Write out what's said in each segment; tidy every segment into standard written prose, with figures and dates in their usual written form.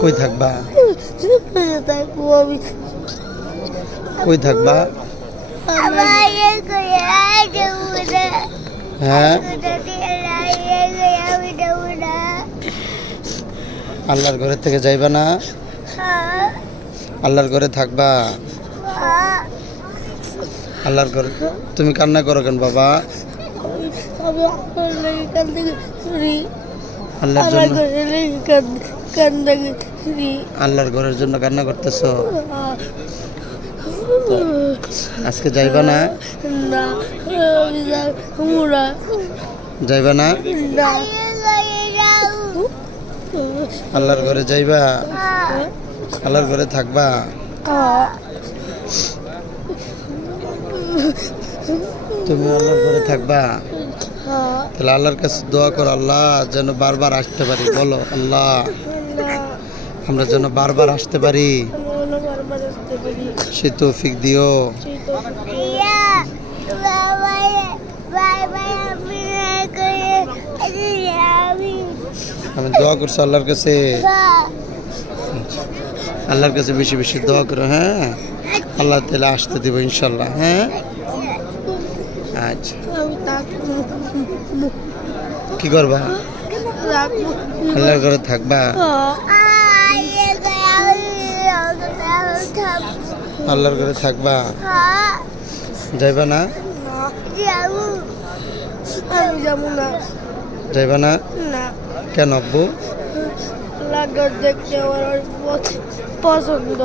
কই থাকবা? কই থাকবা? হ্যাঁ, আল্লাহর ঘরের থেকে যাইবা না? আল্লাহর ঘরে থাকবা? আল্লাহর ঘরে তুমি কান্না করো কেন বাবা? আল্লাহর জন্য, আল্লাহর ঘরের জন্য কান্না করতেছো? আজকে যাইবা না? যাইবা না? আল্লাহর ঘরে যাইবা? আল্লাহর ঘরে থাকবা? তুমি আল্লাহর ঘরে থাকবা? তাহলে আল্লাহর কাছে দোয়া করো, আল্লাহ যেন বারবার আসতে পারি। বলো, আল্লাহ আমরা যেন বারবার আসতে পারি, সে তৌফিক দিও। আমি দোয়া করছি আল্লাহর কাছে, আল্লাহর কাছে বেশি বেশি দোয়া করো। হ্যাঁ, আল্লাহ তাআলা আসতে দিব ইনশাল্লাহ। হ্যাঁ, আচ্ছা কি করবা? আল্লাহর ঘরে থাকবা? আল্লাহর ঘরে থাকবা? যাইবা না? যাইবা না? কেন আব্বু? দেখতে পছন্দ,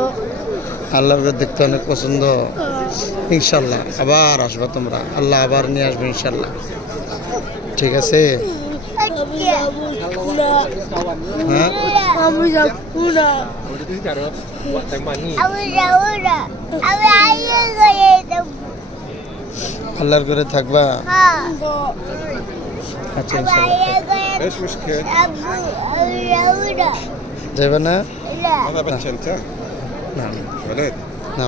আল্লাহর ঘর দেখতে অনেক পছন্দ। ইনশাল্লাহ আবার আসবা তোমরা, আল্লাহ আবার নিয়ে আসবে ইনশাল্লাহ। ঠিক আছে? হ্যাঁ, আল্লাহর ঘরে থাকবা? আচ্ছা যাইবা না? না।